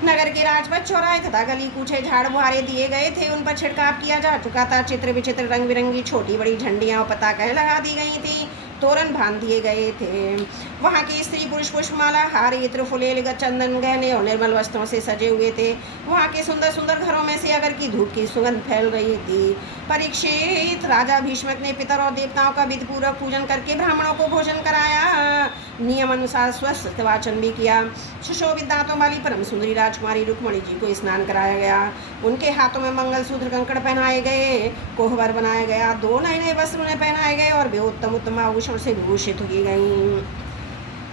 नगर के राजपथ, चौराहे तथा गली कूचे झाड़ बुहारे दिए गए थे। उन पर छिड़काव किया जा चुका था। चित्र विचित्र रंग बिरंगी छोटी बड़ी झंडियां और पताकाएं लगा दी गई थी। तोरण बांध दिए गए थे। वहाँ के स्त्री पुरुष पुष्पमाला, हार, इत्र, फुलेल, चंदन, गहने और निर्मल वस्त्रों से सजे हुए थे। वहाँ के सुंदर सुंदर घरों में से अगर की धूप की सुगंध फैल रही थी। परीक्षित, राजा भीष्मक ने पितर और देवताओं का विधिपूर्वक पूजन करके ब्राह्मणों को भोजन कराया। नियम अनुसार स्वस्थ वाचन भी किया। सुशोभित दांतों वाली परम सुंदरी राजकुमारी रुक्मणी जी को स्नान कराया गया। उनके हाथों में मंगलसूत्र कंकड़ पहनाए गए, कोहबर बनाया गया। 2 नए नए वस्त्र उन्हें पहनाए गए और वे उत्तम उत्तम आभूषण से विभूषित की गईं।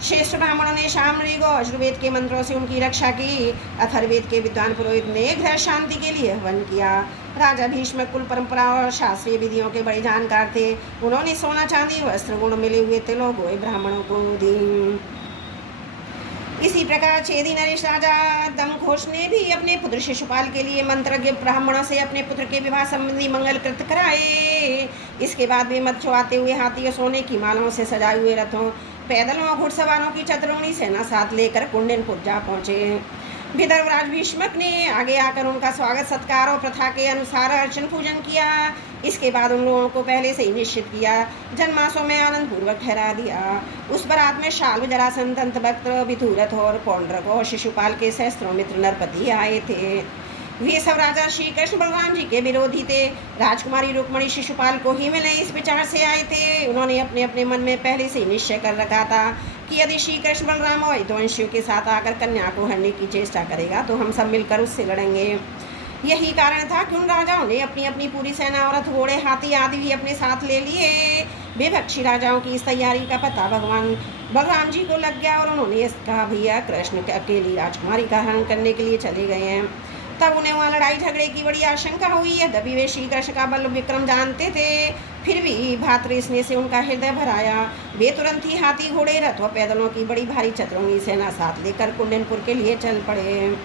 श्रेष्ठ ब्राह्मणों ने सामवेद और यजुर्वेद के मंत्रों से उनकी रक्षा की। अथर्ववेद के विद्वान पुरोहित ने गृह शांति के लिए हवन किया। राजा भीष्म कुल परंपरा और शास्त्रीय विधियों के बड़े जानकार थे। उन्होंने सोना चांदी वस्त्र गुण मिले हुए तिलों को ब्राह्मणों को दी। इसी प्रकार छेदी नरेश राजा दमघोष ने भी अपने पुत्र शिशुपाल के लिए मंत्रज्ञ ब्राह्मणों से अपने पुत्र के विवाह संबंधी मंगल कृत कराए। इसके बाद वे मत छुआते हुए हाथी और सोने की मालाओं से सजाए हुए रथों, पैदलों और घुड़सवारों की चतुर्णी सेना साथ लेकर कुंडनपुर जा पहुंचे। विदर्भराज भीष्मक ने आगे आकर उनका स्वागत सत्कार और प्रथा के अनुसार अर्चन पूजन किया। इसके बाद उन लोगों को पहले से ही निश्चित किया जन्मासों में आनंद पूर्वक ठहरा दिया। उस बारात में शाल्व, जरासंध, दंतवक्त, विधुरथ और पौंड्रक और शिशुपाल के सहस्त्रों मित्र नरपति आए थे। वे सब राजा श्री कृष्ण बलराम जी के विरोधी थे। राजकुमारी रुक्मणी शिशुपाल को ही मिलने इस विचार से आए थे। उन्होंने अपने अपने मन में पहले से निश्चय कर रखा था कि यदि श्री कृष्ण बलराम और यदुवंशियों के साथ आकर कन्या को हरने की चेष्टा करेगा तो हम सब मिलकर उससे लड़ेंगे। यही कारण था कि उन राजाओं ने अपनी अपनी पूरी सेना और रथ, घोड़े, हाथी आदि भी अपने साथ ले लिए। विपक्षी राजाओं की इस तैयारी का पता भगवान बलराम जी को लग गया और उन्होंने कहा, भैया कृष्ण अकेली राजकुमारी का हरण करने के लिए चले गए हैं। तब उन्हें वहाँ लड़ाई झगड़े की बड़ी आशंका हुई। यद्यपि वे श्री कृष्ण का बल विक्रम जानते थे, फिर भी भातृ स्नेह से उनका हृदय भराया। वे तुरंत ही हाथी, घोड़े, रथ और पैदलों की बड़ी भारी चतुरंगी सेना साथ लेकर कुंडनपुर के लिए चल पड़े।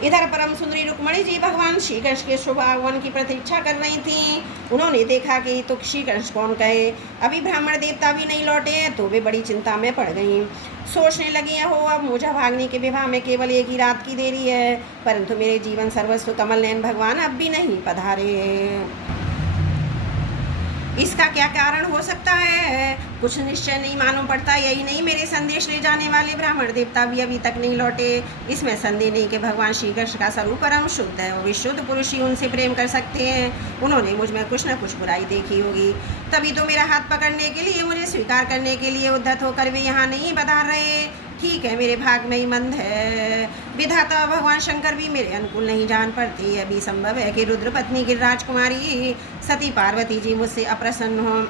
इधर परम सुंदरी रुक्मणी जी भगवान श्री कृष्ण के शुभ आगमन की प्रतीक्षा कर रही थीं। उन्होंने देखा कि तो श्री कृष्ण कौन कहे, अभी ब्राह्मण देवता भी नहीं लौटे हैं, तो वे बड़ी चिंता में पड़ गईं। सोचने लगी, हो अब मुझा भागने के विवाह में केवल एक ही रात की देरी है, परंतु मेरे जीवन सर्वस्व कमल नयन भगवान अब भी नहीं पधारे। इसका क्या कारण हो सकता है, कुछ निश्चय नहीं मालूम पड़ता। यही नहीं, मेरे संदेश ले जाने वाले ब्राह्मण देवता भी अभी तक नहीं लौटे। इसमें संदेह नहीं कि भगवान श्री कृष्ण का स्वरूप परम शुद्ध है और विशुद्ध पुरुष ही उनसे प्रेम कर सकते हैं। उन्होंने मुझ में कुछ न कुछ बुराई देखी होगी, तभी तो मेरा हाथ पकड़ने के लिए, मुझे स्वीकार करने के लिए उद्धत होकर वे यहाँ नहीं पधार रहे। ठीक है, मेरे भाग में ही मंद है। विधाता भगवान शंकर भी मेरे अनुकूल नहीं जान पड़ती। अभी संभव है कि रुद्र पत्नी गिरिराज कुमारी सती पार्वती जी मुझसे अप्रसन्न हो।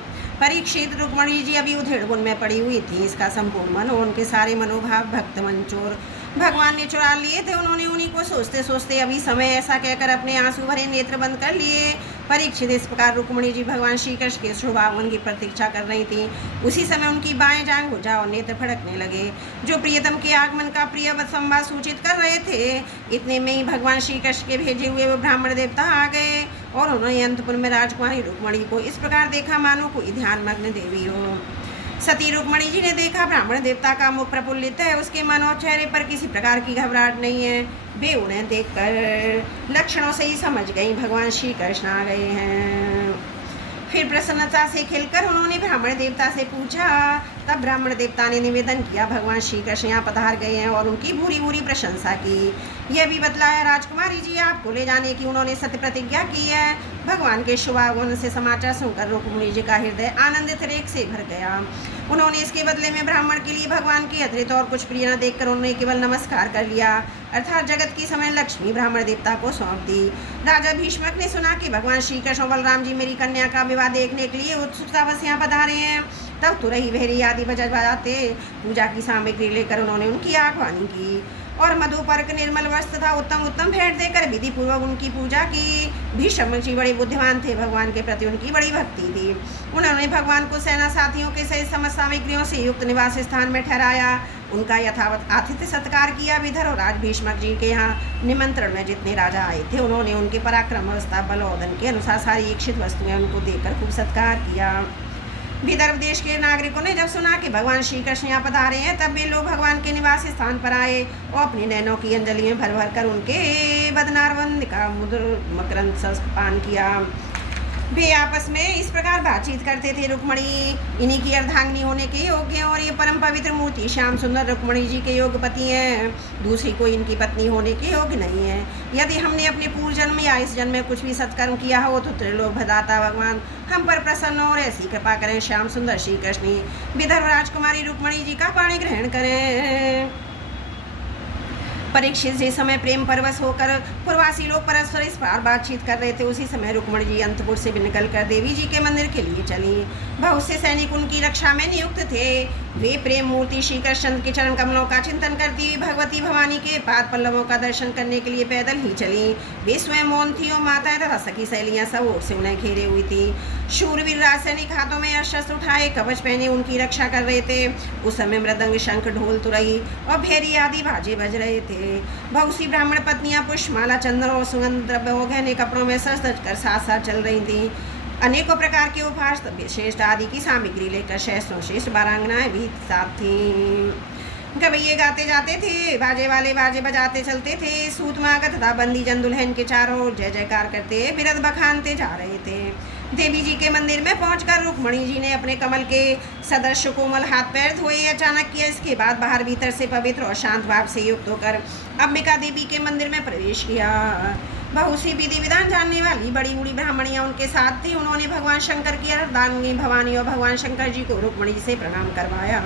परीक्षित, रुक्मणी जी अभी उधेड़ गुण में पड़ी हुई थी। इसका संपूर्ण मन और उनके सारे मनोभाव भक्त मंचोर भगवान ने चुरा लिए थे। उन्होंने उन्हीं को सोचते सोचते अभी समय ऐसा कहकर अपने आंसू भरे नेत्र बंद कर लिए। परीक्षित, इस प्रकार रुक्मणी जी भगवान श्री कृष्ण के शुभ आगमन की प्रतीक्षा कर रही थी। उसी समय उनकी बाएं जांघ बुझा और नेत्र फड़कने लगे, जो प्रियतम के आगमन का प्रिय संवाद सूचित कर रहे थे। इतने में ही भगवान श्री कृष्ण के भेजे हुए वो ब्राह्मण देवता आ गए और उन्होंने अंतपुर में राजकुमारी रुक्मणी को इस प्रकार देखा मानो कोई ध्यान मग्न देवी हो। सती रुक्मणी जी ने देखा ब्राह्मण देवता का मुख प्रफुल्लित है, उसके मन और चेहरे पर किसी प्रकार की घबराहट नहीं है। वे उन्हें देखकर लक्षणों से ही समझ गई भगवान श्री कृष्ण आ गए हैं। फिर प्रसन्नता से खिलकर उन्होंने ब्राह्मण देवता से पूछा। तब ब्राह्मण देवता ने निवेदन किया भगवान श्री कृष्ण यहाँ पधार गए हैं और उनकी भूरी भूरी प्रशंसा की। यह भी बतलाया राजकुमारी जी आपको ले जाने की उन्होंने सत्य प्रतिज्ञा की है। भगवान के शुभागमन से समाचार सुनकर रुक्मिणी जी का हृदय आनंदित रेख से भर गया। उन्होंने इसके बदले में ब्राह्मण के लिए भगवान के अतिरिक्त और कुछ प्रिय न देखकर उन्होंने केवल नमस्कार कर लिया, अर्थात जगत की समय लक्ष्मी ब्राह्मण देवता को सौंप दी। राजा भीष्मक ने सुना कि भगवान श्री कृष्ण बलराम जी मेरी कन्या का विवाह देखने के लिए उत्सुकतावश यहाँ पधारे हैं। तब तुरही भेरी आदि बजाते पूजा की सामग्री लेकर उन्होंने उनकी आह्वानी की और मधुपर्क निर्मल वस्त्र तथा उत्तम उत्तम भेंट देकर विधि पूर्वक उनकी पूजा की। भीष्म जी बड़े बुद्धिमान थे, भगवान के प्रति उनकी बड़ी भक्ति थी। उन्होंने भगवान को सेना साथियों के सहित समस्त सामग्रियों से युक्त निवास स्थान में ठहराया, उनका यथावत आतिथ्य सत्कार किया। विधर और राज भीष्मक जी के यहाँ निमंत्रण में जितने राजा आए थे उन्होंने उनके पराक्रम अवस्था बलोदन के अनुसार सारी इच्छित वस्तुएं उनको देकर खूब सत्कार किया। विदर्भ देश के नागरिकों ने जब सुना कि भगवान श्री कृष्ण यहाँ पधारे हैं तब वे लोग भगवान के निवास स्थान पर आए और अपनी नैनों की अंजलि में भर भर कर उनके बदनारवंद का मुद्र मकरंद पान किया। वे आपस में इस प्रकार बातचीत करते थे। रुक्मणी इन्हीं की अर्धांगिनी होने के योग्य हैं और ये परम पवित्र मूर्ति श्याम सुंदर रुक्मणी जी के योग्य पति हैं, दूसरी कोई इनकी पत्नी होने के योग्य नहीं है। यदि हमने अपने पूर्व जन्म या इस जन्म में कुछ भी सत्कर्म किया हो तो त्रिलोक भदाता भगवान हम पर प्रसन्न हो और ऐसी कृपा करें। श्याम सुंदर श्री कृष्ण विदर्भ राजकुमारी रुक्मणी जी का पाणी ग्रहण करें। परीक्षित जिस समय प्रेम परवश होकर पूर्वासी लोग परस्पर इस बार बातचीत कर रहे थे उसी समय रुक्मणी जी अंतपुर से निकलकर देवी जी के मंदिर के लिए चली। बहुत से सैनिक उनकी रक्षा में नियुक्त थे। वे प्रेम मूर्ति श्री कृष्ण के चरण कमलों का चिंतन करती हुई भगवती भवानी के पाद पल्लवों का दर्शन करने के लिए पैदल ही चली। वे स्वयं मौन थी और माताएं तथा सखी सहेलियां सब ओर से उन्हें घेरे हुई थी। शूरवीर राजसैनिक हाथों में अस्त्र उठाए कवच पहने उनकी रक्षा कर रहे थे। उस समय मृदंग शंख ढोल तुरही और भेरी आदि बाजे बज रहे थे। बहुत सी ब्राह्मण पत्नियां पुष्पमाला चंदन और सुगंध द्रव्य और गहने कपड़ों में सज धज कर साथ साथ चल रही थीं। अनेकों प्रकार के उपहार श्रेष्ठ आदि की सामग्री लेकर शैस्त्रों श्रेष्ठ बारांगनाएं भी साथ थीं। गवैये गाते जाते थे, बाजे वाले बाजे बजाते चलते थे। सूत मागा तथा बंदी जन दुल्हन के चारों ओर जय जयकार करते बिरद बखानते जा रहे थे। देवी जी के मंदिर में पहुंचकर रुक्मणी जी ने अपने कमल के सदृश कोमल हाथ पैर धोए अचानक किया। इसके बाद बाहर भीतर से पवित्र और शांत भाव से युक्त होकर अंबिका देवी के मंदिर में प्रवेश किया। बहुत सी विधि विधान जानने वाली बड़ी बूढ़ी ब्राह्मणियां उनके साथ थी। उन्होंने भगवान शंकर की अर्धांगिनी भवानी और भगवान शंकर जी को रुक्मणी से प्रणाम करवाया।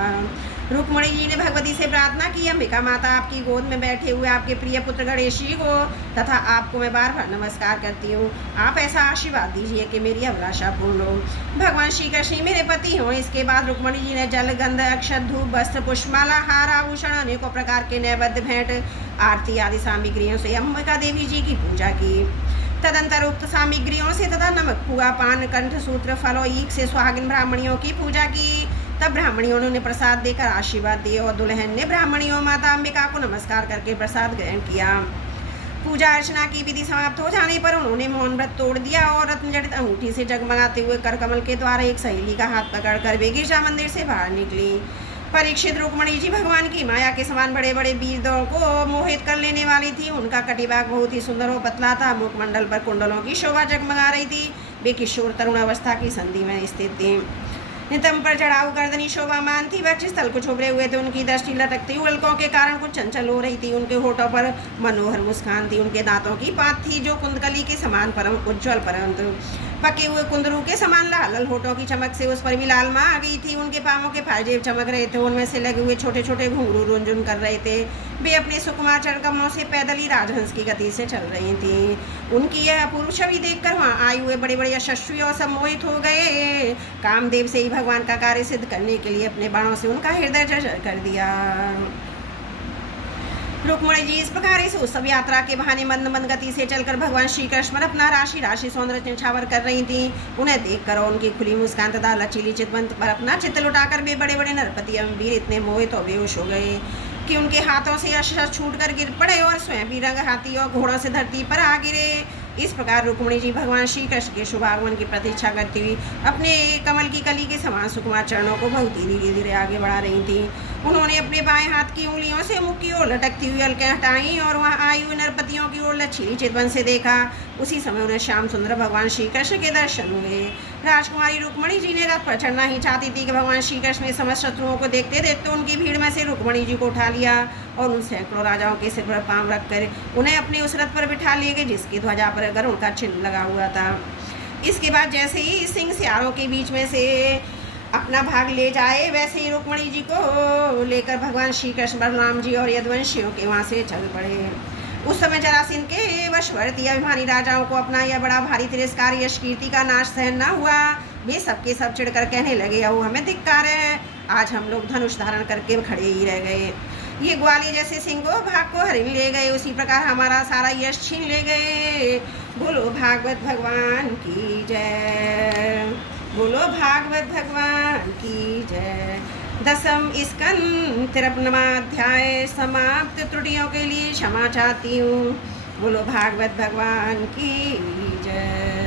रुक्मणी जी ने भगवती से प्रार्थना की, अंबिका माता आपकी गोद में बैठे हुए आपके प्रिय पुत्र गणेश जी को तथा आपको मैं बार बार नमस्कार करती हूँ। आप ऐसा आशीर्वाद दीजिए कि मेरी अभिलाषा पूर्ण हो। भगवान श्री कृष्ण मेरे पति हों। इसके बाद रुक्मणी जी ने जल गंध अक्षत धूप वस्त्र पुष्पमाला हार आभूषण अनेकों प्रकार के नैवेद्य भेंट आरती आदि सामग्रियों से अंबिका देवी जी की पूजा की। तदंतर उक्त सामग्रियों से तथा नमक पुआ पान कंठ सूत्र फल और ईख से सुहागिन ब्राह्मणियों की पूजा की। तब ब्राह्मणियों ने प्रसाद देकर आशीर्वाद दिए और दुल्हन ने ब्राह्मणियों माता अंबिका को नमस्कार करके प्रसाद ग्रहण किया। पूजा अर्चना की विधि समाप्त हो जाने पर उन्होंने मौन व्रत तोड़ दिया और रत्न जड़ित अंगूठी से जगमगाते हुए कर कमल के द्वारा एक सहेली का हाथ पकड़कर वे गिरजा मंदिर से बाहर निकली। परीक्षित रुक्मणी जी भगवान की माया के समान बड़े बड़े वीरों को मोहित कर लेने वाली थी। उनका कटिबाग बहुत ही सुंदर और पतला था। मुखमंडल पर कुंडलों की शोभा जगमगा रही थी। वे किशोर तरुण अवस्था की संधि में स्थित थी। नितंब पर चढ़ाऊ गर्दनी शोभामान थी। वक्ष स्थल को उभरे हुए थे। उनकी दृष्टि लटकती उल्कों के कारण कुछ चंचल हो रही थी। उनके होठों पर मनोहर मुस्कान थी। उनके दांतों की पात थी जो कुंदकली के समान परम उज्ज्वल परंतु पके हुए कुंदरू के समान लाल होठों की चमक से उस पर भी लालमा आ गई थी। उनके पांवों के फालजेब चमक रहे थे। उनमें से लगे हुए छोटे छोटे घुंघरू रुंझुन कर रहे थे। वे अपने सुकुमार चरणकमलों से पैदल ही राजहंस की गति से चल रही थी। उनकी यह अपूर्व छवि देखकर वहाँ आए हुए बड़े बड़े यशस्वी और सम्मोहित हो गए। कामदेव से ही भगवान का कार्य सिद्ध करने के लिए अपने बाणों से उनका हृदय जर्जर कर दिया। रुक्मणी जी इस प्रकार इस उत्सव यात्रा के बहाने मंद मंद गति से चलकर भगवान श्री कृष्ण अपना राशि राशि सौंदर्य निछावर कर रही थी। उन्हें देखकर और उनकी खुली मुस्कान तथा लचीली चितवंत पर अपना चित्त लुटाकर वे बड़े बड़े नरपति एवं वीर इतने मोहित और बेहोश हो गए कि उनके हाथों से अस्त्र छूट कर गिर पड़े और स्वयं भी रंग हाथी और घोड़ों से धरती पर आ गिरे। इस प्रकार रुक्मिणी जी भगवान श्री कृष्ण के शुभ आगमन की प्रतीक्षा करती हुई अपने कमल की कली के समान सुकुमार चरणों को बहुत धीरे धीरे आगे बढ़ा रही थी। उन्होंने अपने बाएं हाथ की उंगलियों से मुख की ओर लटकती हुई अलकें हटाई और वहां आई हुई नरपतियों की ओर लच्छी चितवन से देखा। उसी समय उन्हें श्याम सुंदर भगवान श्री कृष्ण के दर्शन हुए। राजकुमारी रुक्मिणी जी ने रथ पर चढ़ना ही चाहती थी कि भगवान श्री कृष्ण ने समस्त शत्रुओं को देखते देखते उनकी भीड़ में से रुक्मिणी जी को उठा लिया और उन सैकड़ों राजाओं के सिर पर पांव रखकर उन्हें अपने उस रथ पर बिठा लिए गए जिसकी ध्वजा पर गरुड़ का चिन्ह लगा हुआ था। इसके बाद जैसे ही सिंह सियारों के बीच में से अपना भाग ले जाए वैसे ही रुक्मिणी जी को लेकर भगवान श्री कृष्ण बलराम जी और यदुवंशियों के वहाँ से चल पड़े। उस समय जरासीन के वशवर्ती अभिमानी राजाओं को अपना यह बड़ा भारी तिरस्कार यश कीर्ति का नाश सहन न हुआ। वे सबके सब चिढ़कर कहने लगे, अब हमें धिक्कार है, आज हम लोग धनुष धारण करके खड़े ही रह गए। ये ग्वाले जैसे सिंह भाग को हरिन ले गए, उसी प्रकार हमारा सारा यश छीन ले गए। बोलो भागवत भगवान की जय, बोलो भागवत भगवान की जय। दसम स्कंद 53वां अध्याय समाप्त। त्रुटियों के लिए क्षमा चाहती हूँ। बोलो भागवत भगवान की जय।